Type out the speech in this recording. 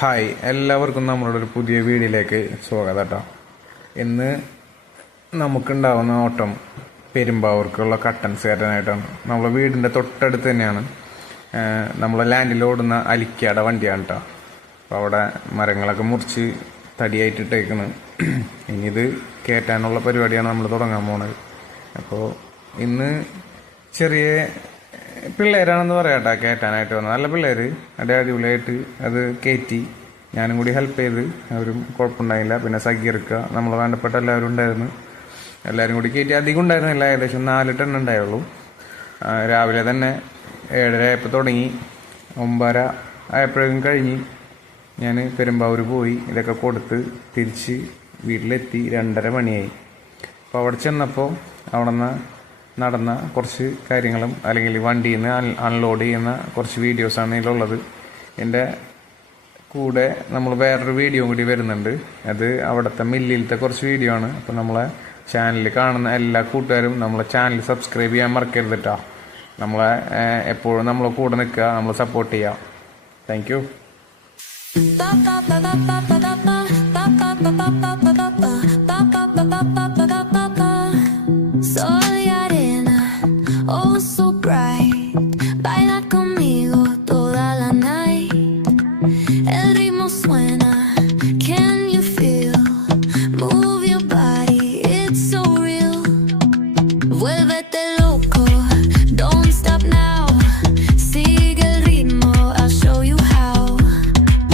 Hi, എല്ലാവർക്കും നമ്മളുടെ ഒരു പുതിയ വീഡിയോയിലേക്ക് സ്വാഗതം കേട്ടോ. ഇന്ന് നമുക്കുണ്ടാവുന്ന ഓട്ടം പെരുമ്പാവൂർക്കുള്ള കട്ടൻസ് കയറ്റാനായിട്ടാണ്. നമ്മളെ വീടിൻ്റെ തൊട്ടടുത്ത് തന്നെയാണ് നമ്മളെ ലാൻഡിൽ ഓടുന്ന അലിക്കാടെ വണ്ടിയാണ് കേട്ടോ. അപ്പോൾ അവിടെ മരങ്ങളൊക്കെ മുറിച്ച് തടിയായിട്ടിട്ടേക്കണ്. ഇനി ഇത് കയറ്റാനുള്ള പരിപാടിയാണ് നമ്മൾ തുടങ്ങാൻ പോണത്. അപ്പോൾ ഇന്ന് ചെറിയ പിള്ളേരാണെന്ന് പറയാട്ടോ കയറ്റാനായിട്ട് വന്നത്. നല്ല പിള്ളേർ അടിപൊളിയായിട്ട് അത് കയറ്റി. ഞാനും കൂടി ഹെൽപ്പ് ചെയ്ത്, അവരും കുഴപ്പമുണ്ടായില്ല. പിന്നെ സഗീർക്ക നമ്മളെ വേണ്ടപ്പെട്ട എല്ലാവരും ഉണ്ടായിരുന്നു. എല്ലാവരും കൂടി കയറ്റി. അധികം ഉണ്ടായിരുന്നില്ല, ഏകദേശം 4 ടൺ ഉണ്ടായുള്ളൂ. രാവിലെ തന്നെ 7:30 ആയപ്പോൾ തുടങ്ങി, 9:30 ആയപ്പോഴേക്കും കഴിഞ്ഞ് ഞാൻ പെരുമ്പാവൂർ പോയി. ഇതൊക്കെ കൊടുത്ത് തിരിച്ച് വീട്ടിലെത്തി 2:30 മണിയായി. അപ്പോൾ അവിടെ ചെന്നപ്പോൾ അവിടെ നിന്ന് നടന്ന കുറച്ച് കാര്യങ്ങളും അല്ലെങ്കിൽ വണ്ടിയിൽ നിന്ന് അൺലോഡ് ചെയ്യുന്ന കുറച്ച് വീഡിയോസാണ് ഇതിലുള്ളത്. എൻ്റെ കൂടെ നമ്മൾ വേറൊരു വീഡിയോ കൂടി വരുന്നുണ്ട്. അത് അവിടുത്തെ മില്ലിലത്തെ കുറച്ച് വീഡിയോ ആണ്. അപ്പോൾ നമ്മളെ ചാനൽ കാണുന്ന എല്ലാ കൂട്ടുകാരും നമ്മളെ ചാനൽ സബ്സ്ക്രൈബ് ചെയ്യാൻ മറക്കരുത് കേട്ടോ. നമ്മളെ എപ്പോഴും നമ്മളെ കൂടെ നിൽക്കുക, നമ്മൾ സപ്പോർട്ട് ചെയ്യുക. Thank you.